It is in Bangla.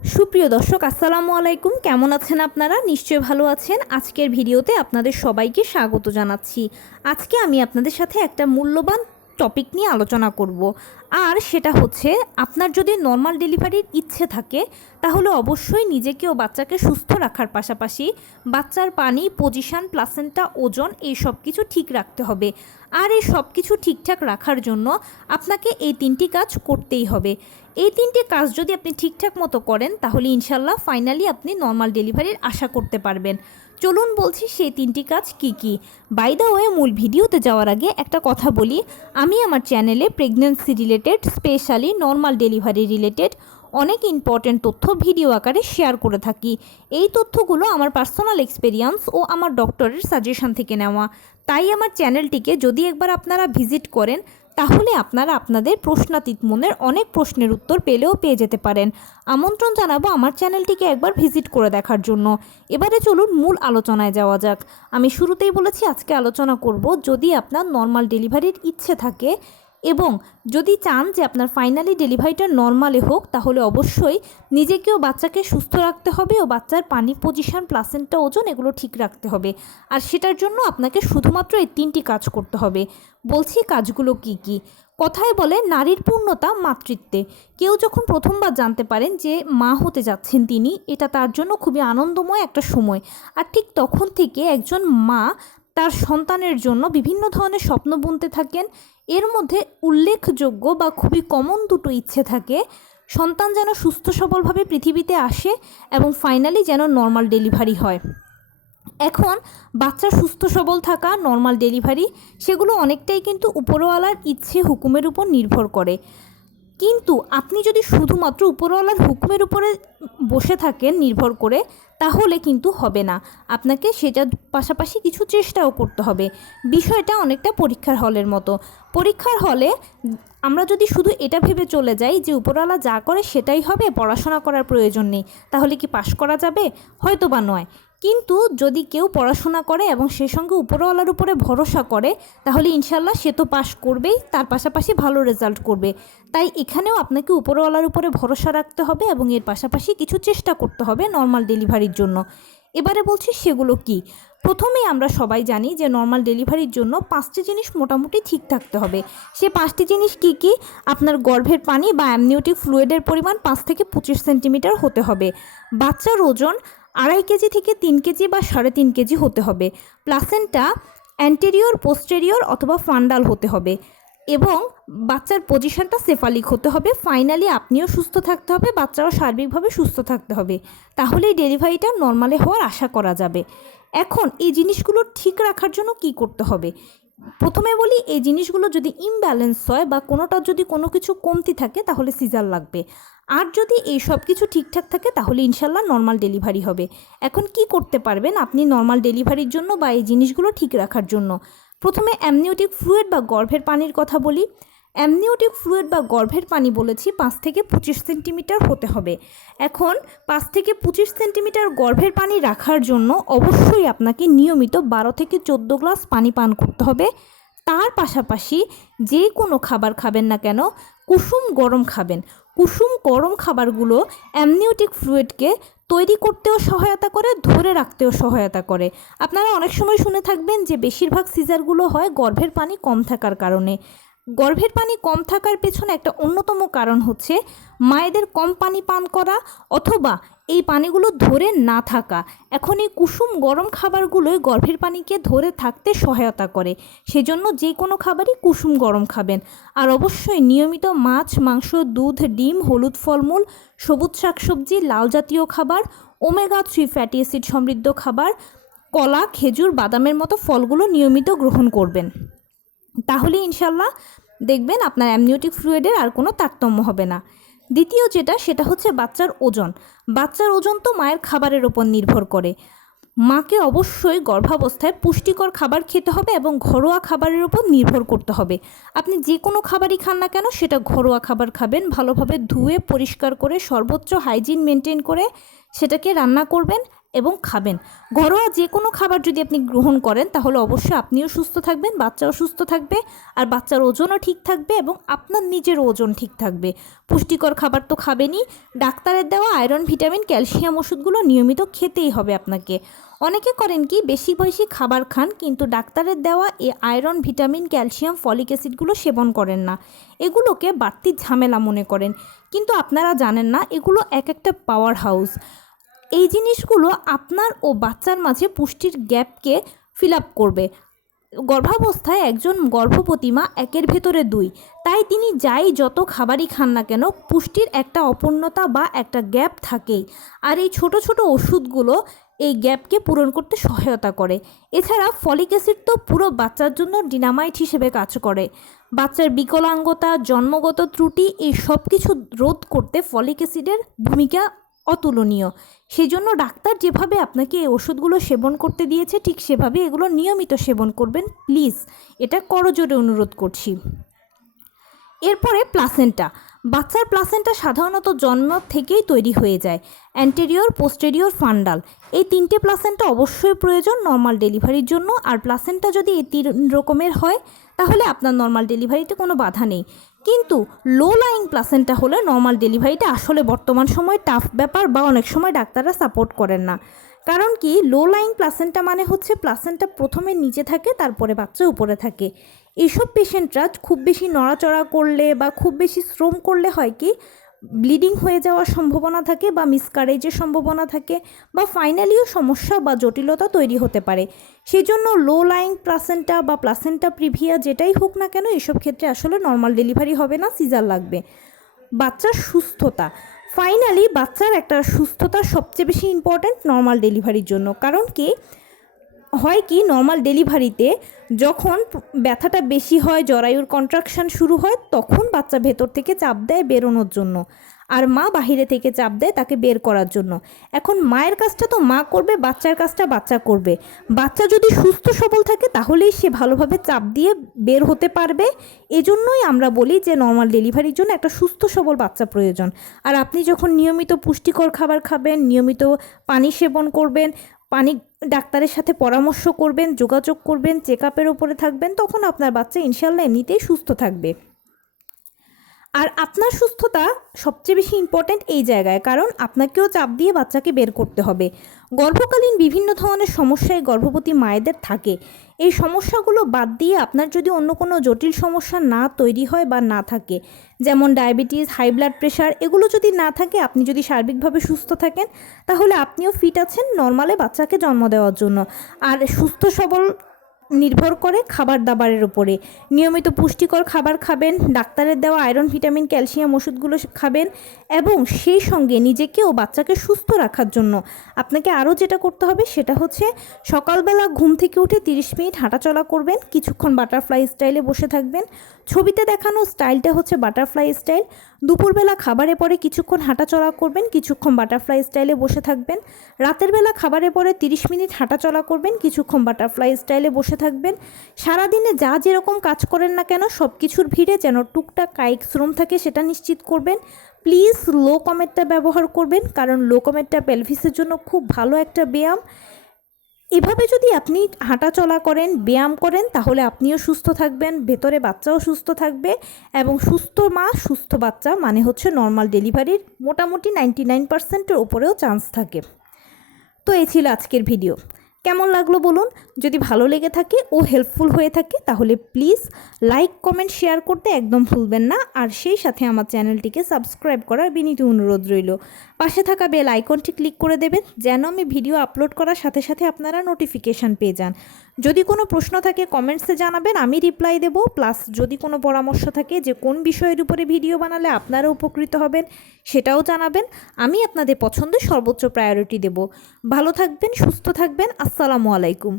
সুপ্রিয় দর্শক আসসালামু আলাইকুম, কেমন আছেন আপনারা? নিশ্চয়ই ভালো আছেন। আজকের ভিডিওতে আপনাদের সবাইকে স্বাগত জানাচ্ছি। আজকে আমি আপনাদের সাথে একটা মূল্যবান টপিক নিয়ে আলোচনা করব, আর সেটা হচ্ছে আপনার যদি নর্মাল ডেলিভারির ইচ্ছে থাকে তাহলে অবশ্যই নিজেকে ও বাচ্চাকে সুস্থ রাখার পাশাপাশি বাচ্চার পানি, পজিশন, প্লাসেন্টা, ওজন এই সব কিছু ঠিক রাখতে হবে। আর এই সব কিছু ঠিকঠাক রাখার জন্য আপনাকে এই তিনটি কাজ করতেই হবে। এই তিনটি কাজ যদি আপনি ঠিকঠাক মতো করেন তাহলে ইনশাল্লাহ ফাইনালি আপনি নর্মাল ডেলিভারির আশা করতে পারবেন। চলুন বলছি সেই তিনটি কাজ কি কি। বাই দ্য ওয়ে, মূল ভিডিওতে যাওয়ার আগে একটা কথা বলি, আমি আমার চ্যানেলে pregnancy related, specially normal delivery related অনেক ইম্পর্ট্যান্ট তথ্য ভিডিও আকারে শেয়ার করে থাকি। এই তথ্যগুলো আমার পার্সোনাল এক্সপেরিয়েন্স ও আমার ডক্টরের সাজেশন থেকে নেওয়া। তাই আমার চ্যানেলটিকে যদি একবার আপনারা ভিজিট করেন তাহলে আপনারা আপনাদের প্রশ্নাতীত মনের অনেক প্রশ্নের উত্তর পেয়ে যেতে পারেন। আমন্ত্রণ জানাবো আমার চ্যানেলটিকে একবার ভিজিট করে দেখার জন্য। এবারে চলুন মূল আলোচনায় যাওয়া যাক। আমি শুরুতেই বলেছি আজকে আলোচনা করব যদি আপনার নর্মাল ডেলিভারির ইচ্ছে থাকে এবং যদি চান যে আপনার ফাইনালি ডেলিভারিটা নর্মালে হোক, তাহলে অবশ্যই নিজেকেও বাচ্চাকে সুস্থ রাখতে হবে ও বাচ্চার পানি, পজিশন, প্লাসেন্টা, ওজন এগুলো ঠিক রাখতে হবে। আর সেটার জন্য আপনাকে শুধুমাত্র এই তিনটি কাজ করতে হবে। বলছি কাজগুলো কি কি। কথায় বলে নারীর পূর্ণতা মাতৃত্বে। কেউ যখন প্রথমবার জানতে পারেন যে মা হতে যাচ্ছেন তিনি, এটা তার জন্য খুবই আনন্দময় একটা সময়। আর ঠিক তখন থেকে একজন মা তার সন্তানের জন্য বিভিন্ন ধরনের স্বপ্ন বুনতে থাকেন। এর মধ্যে উল্লেখযোগ্য বা খুবই কমন দুটো ইচ্ছে থাকে: সন্তান যেন সুস্থ সবলভাবে পৃথিবীতে আসে এবং ফাইনালি যেন নর্মাল ডেলিভারি হয়। এখন বাচ্চা সুস্থ সবল থাকা, নর্মাল ডেলিভারি, সেগুলো অনেকটাই কিন্তু উপরওয়ালার ইচ্ছে হুকুমের উপর নির্ভর করে। কিন্তু আপনি যদি শুধুমাত্র উপরওয়ালার হুকুমের উপরে বসে থাকেন নির্ভর করে, তাহলে কিন্তু হবে না। আপনাকে সেটার পাশাপাশি কিছু চেষ্টাও করতে হবে। বিষয়টা অনেকটা পরীক্ষার হলের মতো। পরীক্ষার হলে আমরা যদি শুধু এটা ভেবে চলে যাই যে উপরওয়ালা যা করে সেটাই হবে, পড়াশোনা করার প্রয়োজন নেই, তাহলে কি পাশ করা যাবে? হয়তো বা নয়। কিন্তু যদি কেউ পড়াশোনা করে এবং সে সঙ্গে উপরওয়ালার উপরে ভরসা করে, তাহলে ইনশাল্লাহ সে তো পাশ করবেই, তার পাশাপাশি ভালো রেজাল্ট করবে। তাই এখানেও আপনাকে উপরওয়ালার উপরে ভরসা রাখতে হবে এবং এর পাশাপাশি কিছু চেষ্টা করতে হবে নর্মাল ডেলিভারির জন্য। এবারে বলছি সেগুলো কি। প্রথমেই আমরা সবাই জানি যে নর্মাল ডেলিভারির জন্য 5টি জিনিস মোটামুটি ঠিক থাকতে হবে। সে 5টি জিনিস কি কি? আপনার গর্ভের পানি বা অ্যামনিওটিক ফ্লুইডের পরিমাণ 5 থেকে 25 সেন্টিমিটার হতে হবে। বাচ্চার ওজন 2.5 কেজি থেকে 3 কেজি বা 3.5 কেজি হতে হবে। প্লাসেন্টা অ্যান্টেরিয়র, পোস্টেরিয়র অথবা ফান্ডাল হতে হবে এবং বাচ্চার পজিশনটা সেফালিক হতে হবে। ফাইনালি আপনিও সুস্থ থাকতে হবে, বাচ্চারাও সার্বিকভাবে সুস্থ থাকতে হবে। তাহলেই ডেলিভারিটা নর্মালে হওয়ার আশা করা যাবে। এখন এই জিনিসগুলো ঠিক রাখার জন্য কি করতে হবে? প্রথমে বলি, এই জিনিসগুলো যদি ইমব্যালেন্স হয় বা কোনোটা যদি কোনো কিছু কমতি থাকে তাহলে সিজার লাগবে। আর যদি এই সব কিছু ঠিকঠাক থাকে তাহলে ইনশাল্লাহ নর্মাল ডেলিভারি হবে। এখন কি করতে পারবেন আপনি নর্মাল ডেলিভারির জন্য বা এই জিনিসগুলো ঠিক রাখার জন্য? প্রথমে অ্যামনিওটিক ফ্লুইড বা গর্ভের পানির কথা বলি। অ্যামনিওটিক ফ্লুইড বা গর্ভের পানি বলেছি 5 থেকে 25 সেন্টিমিটার হতে হবে। এখন 5 থেকে 25 সেন্টিমিটার গর্ভের পানি রাখার জন্য অবশ্যই আপনাকে নিয়মিত 12 থেকে 14 গ্লাস পানি পান করতে হবে। তার পাশাপাশি যে কোনো খাবার খাবেন না কেন, কুসুম গরম খাবেন। কুসুম গরম খাবারগুলো অ্যামনিওটিক ফ্লুইডকে তৈরি করতেও সহায়তা করে, ধরে রাখতেও সহায়তা করে। আপনারা অনেক সময় শুনে থাকবেন যে বেশিরভাগ সিজারগুলো হয় গর্ভের পানি কম থাকার কারণে। গর্ভের পানি কম থাকার পেছনে একটা অন্যতম কারণ হচ্ছে মায়েদের কম পানি পান করা অথবা এই পানিগুলো ধরে না থাকা। এখন এই কুসুম গরম খাবারগুলোই গর্ভের পানিকে ধরে থাকতে সহায়তা করে। সেজন্য যে কোনো খাবারই কুসুম গরম খাবেন। আর অবশ্যই নিয়মিত মাছ, মাংস, দুধ, ডিম, হলুদ ফলমূল, সবুজ শাকসবজি, লাল জাতীয় খাবার, ওমেগা 3 ফ্যাটি অ্যাসিড সমৃদ্ধ খাবার, কলা, খেজুর, বাদামের মতো ফলগুলো নিয়মিত গ্রহণ করবেন। তাহলে ইনশাল্লাহ দেখবেন আপনার অ্যামনিওটিক ফ্লুইডের আর কোনো তারতম্য হবে না। দ্বিতীয় সেটা হচ্ছে বাচ্চার ওজন। বাচ্চার ওজন তো মায়ের খাবারের ওপর নির্ভর করে। মাকে অবশ্যই গর্ভাবস্থায় পুষ্টিকর খাবার খেতে হবে এবং ঘরোয়া খাবারের উপর নির্ভর করতে হবে। আপনি যে কোনো খাবারই খান না কেন সেটা ঘরোয়া খাবার খাবেন, ভালোভাবে ধুয়ে পরিষ্কার করে সর্বোচ্চ হাইজিন মেনটেন করে সেটাকে রান্না করবেন এবং খাবেন। ঘরোয়া যে কোনো খাবার যদি আপনি গ্রহণ করেন তাহলে অবশ্যই আপনিও সুস্থ থাকবেন, বাচ্চাও সুস্থ থাকবে, আর বাচ্চার ওজনও ঠিক থাকবে এবং আপনার নিজের ওজন ঠিক থাকবে। পুষ্টিকর খাবার তো খাবেনই, ডাক্তারের দেওয়া আয়রন, ভিটামিন, ক্যালসিয়াম ওষুধগুলো নিয়মিত খেতেই হবে আপনাকে। অনেকে করেন কি বেশি বেশি খাবার খান কিন্তু ডাক্তারের দেওয়া এই আয়রন, ভিটামিন, ক্যালসিয়াম, ফলিক অ্যাসিডগুলো সেবন করেন না, এগুলোকে বাড়তি ঝামেলা মনে করেন। কিন্তু আপনারা জানেন না এগুলো এক একটা পাওয়ার হাউস। এই জিনিসগুলো আপনার ও বাচ্চার মাঝে পুষ্টির গ্যাপকে ফিল আপ করবে। গর্ভাবস্থায় একজন গর্ভবতী মা একের ভেতরে দুই, তাই তিনি যাই যত খাবারই খান না কেন পুষ্টির একটা অপূর্ণতা বা একটা গ্যাপ থাকেই। আর এই ছোট ছোট ওষুধগুলো এই গ্যাপকে পূরণ করতে সহায়তা করে। এছাড়া ফলিক অ্যাসিড তো পুরো বাচ্চার জন্য ডিনামাইট হিসেবে কাজ করে। বাচ্চার বিকলাঙ্গতা, জন্মগত ত্রুটি এই সব কিছু রোধ করতে ফলিক অ্যাসিডের ভূমিকা অতুলনীয়। সেই জন্য ডাক্তার যেভাবে আপনাকে এই ওষুধগুলো সেবন করতে দিয়েছে ঠিক সেভাবে এগুলো নিয়মিত সেবন করবেন প্লিজ, এটা করজোরে অনুরোধ করছি। এরপরে প্লাসেন্টা। বাচ্চার প্লাসেন্টা সাধারণত জন্ম থেকেই তৈরি হয়ে যায়। অ্যান্টেরিয়র, পোস্টেরিয়র, ফান্ডাল এই তিনটে প্লাসেন্টা অবশ্যই প্রয়োজন নর্মাল ডেলিভারির জন্য। আর প্লাসেন্টা যদি এই 3 রকমের হয় তাহলে আপনার নর্মাল ডেলিভারিতে কোনো বাধা নেই। কিন্তু লো লাইং প্লাসেন্টা হলে নর্মাল ডেলিভারিটা আসলে বর্তমান সময় টাফ ব্যাপার বা অনেক সময় ডাক্তাররা সাপোর্ট করেন না। কারণ কি, লো লাইং প্লাসেন্টা মানে হচ্ছে প্লাসেন্টা প্রথমে নিচে থাকে তারপরে বাচ্চা উপরে থাকে। এইসব পেশেন্টরা খুব বেশি নড়াচড়া করলে বা খুব বেশি শ্রম করলে হয় কি ব্লিডিং হয়ে যাওয়ার সম্ভাবনা থাকে বা মিসক্যারেজের সম্ভাবনা থাকে বা ফাইনালিও সমস্যা বা জটিলতা তৈরি হতে পারে। সেই জন্য লো লাইং প্লাসেন্টা বা প্লাসেন্টা প্রিভিয়া যেটাই হোক না কেন এসব ক্ষেত্রে আসলে নর্মাল ডেলিভারি হবে না, সিজার লাগবে। বাচ্চার সুস্থতা, ফাইনালি বাচ্চার একটা সুস্থতা সবচেয়ে বেশি ইম্পর্ট্যান্ট নর্মাল ডেলিভারির জন্য। কারণ কি হয় কি, নর্মাল ডেলিভারিতে যখন ব্যথাটা বেশি হয়, জরায়ুর কন্ট্রাকশান শুরু হয়, তখন বাচ্চা ভেতর থেকে চাপ দেয় বেরোনোর জন্য, আর মা বাহিরে থেকে চাপ দেয় তাকে বের করার জন্য। এখন মায়ের কাজটা তো মা করবে, বাচ্চার কাজটা বাচ্চা করবে। বাচ্চা যদি সুস্থ সবল থাকে তাহলেই সে ভালোভাবে চাপ দিয়ে বের হতে পারবে। এজন্যই আমরা বলি যে নর্মাল ডেলিভারির জন্য একটা সুস্থ সবল বাচ্চা প্রয়োজন। আর আপনি যখন নিয়মিত পুষ্টিকর খাবার খাবেন, নিয়মিত পানি সেবন করবেন, পানি ডাক্তারের সাথে পরামর্শ করবেন, যোগাযোগ করবেন, চেক আপের ওপরে থাকবেন, তখন আপনার বাচ্চা ইনশাল্লাহ এমনিতেই সুস্থ থাকবে। আর আপনার সুস্থতা সবচেয়ে বেশি ইম্পর্ট্যান্ট এই জায়গায়, কারণ আপনাকেও চাপ দিয়ে বাচ্চাকে বের করতে হবে। গর্ভকালীন বিভিন্ন ধরনের সমস্যায় গর্ভবতী মায়েদের থাকে। এই সমস্যাগুলো বাদ দিয়ে আপনার যদি অন্য কোনো জটিল সমস্যা না তৈরি হয় বা না থাকে, যেমন ডায়াবেটিস, হাই ব্লাড প্রেশার, এগুলো যদি না থাকে, আপনি যদি সার্বিকভাবে সুস্থ থাকেন তাহলে আপনিও ফিট আছেন নর্মালে বাচ্চাকে জন্ম দেওয়ার জন্য। আর সুস্থ সবল নির্ভর করে খাবার দাবারের উপরে। নিয়মিত পুষ্টিকর খাবার খাবেন, ডাক্তারের দেওয়া আয়রন, ভিটামিন, ক্যালসিয়াম ওষুধগুলো খাবেন, এবং সেই সঙ্গে নিজেকে ও বাচ্চাকে সুস্থ রাখার জন্য আপনাকে আরও যেটা করতে হবে সেটা হচ্ছে সকালবেলা ঘুম থেকে উঠে 30 মিনিট হাঁটাচলা করবেন, কিছুক্ষণ বাটারফ্লাই স্টাইলে বসে থাকবেন। ছবিতে দেখানো স্টাইলটা হচ্ছে বাটারফ্লাই স্টাইল। দুপুরবেলা খাবারের পরে কিছুক্ষণ হাঁটাচলা করবেন, কিছুক্ষণ বাটারফ্লাই স্টাইলে বসে থাকবেন। রাতের বেলা খাবারের পরে 30 মিনিট হাঁটাচলা করবেন, কিছুক্ষণ বাটারফ্লাই স্টাইলে বসে থাকবেন। সারাদিনে যা যেরকম কাজ করেন না কেন সব কিছুর ভিড়ে যেন টুকটাক কায়িক শ্রম থাকে সেটা নিশ্চিত করবেন। প্লিজ লো কমেটটা ব্যবহার করবেন, কারণ লো কমেটটা পেলভিসের জন্য খুব ভালো একটা ব্যায়াম। এভাবে যদি আপনি হাঁটা চলা করেন, ব্যায়াম করেন, তাহলে আপনিও সুস্থ থাকবেন, ভেতরে বাচ্চাও সুস্থ থাকবে, এবং সুস্থ মা সুস্থ বাচ্চা মানে হচ্ছে নর্মাল ডেলিভারির মোটামুটি 99%-এর ওপরেও চান্স থাকে। তো এই ছিল আজকের ভিডিও। কেমন লাগলো বলুন? যদি ভালো লেগে থাকে ও হেল্পফুল হয়ে থাকে তাহলে প্লিজ লাইক, কমেন্ট, শেয়ার করতে একদম ভুলবেন না। আর সেই সাথে আমার চ্যানেলটিকে সাবস্ক্রাইব করার বিনীত অনুরোধ রইল। পাশে থাকা বেল আইকনটি ক্লিক করে দেবেন যেন আমি ভিডিও আপলোড করার সাথে সাথে আপনারা নোটিফিকেশান পেয়ে যান। যদি কোনো প্রশ্ন থাকে কমেন্টসে জানাবেন, আমি রিপ্লাই দেব। প্লাস যদি কোনো পরামর্শ থাকে যে কোন বিষয়ের উপরে ভিডিও বানালে আপনারা উপকৃত হবেন সেটাও জানাবেন, আমি আপনাদের পছন্দে সর্বোচ্চ প্রায়োরিটি দেব। ভালো থাকবেন, সুস্থ থাকবেন। আসসালামু আলাইকুম।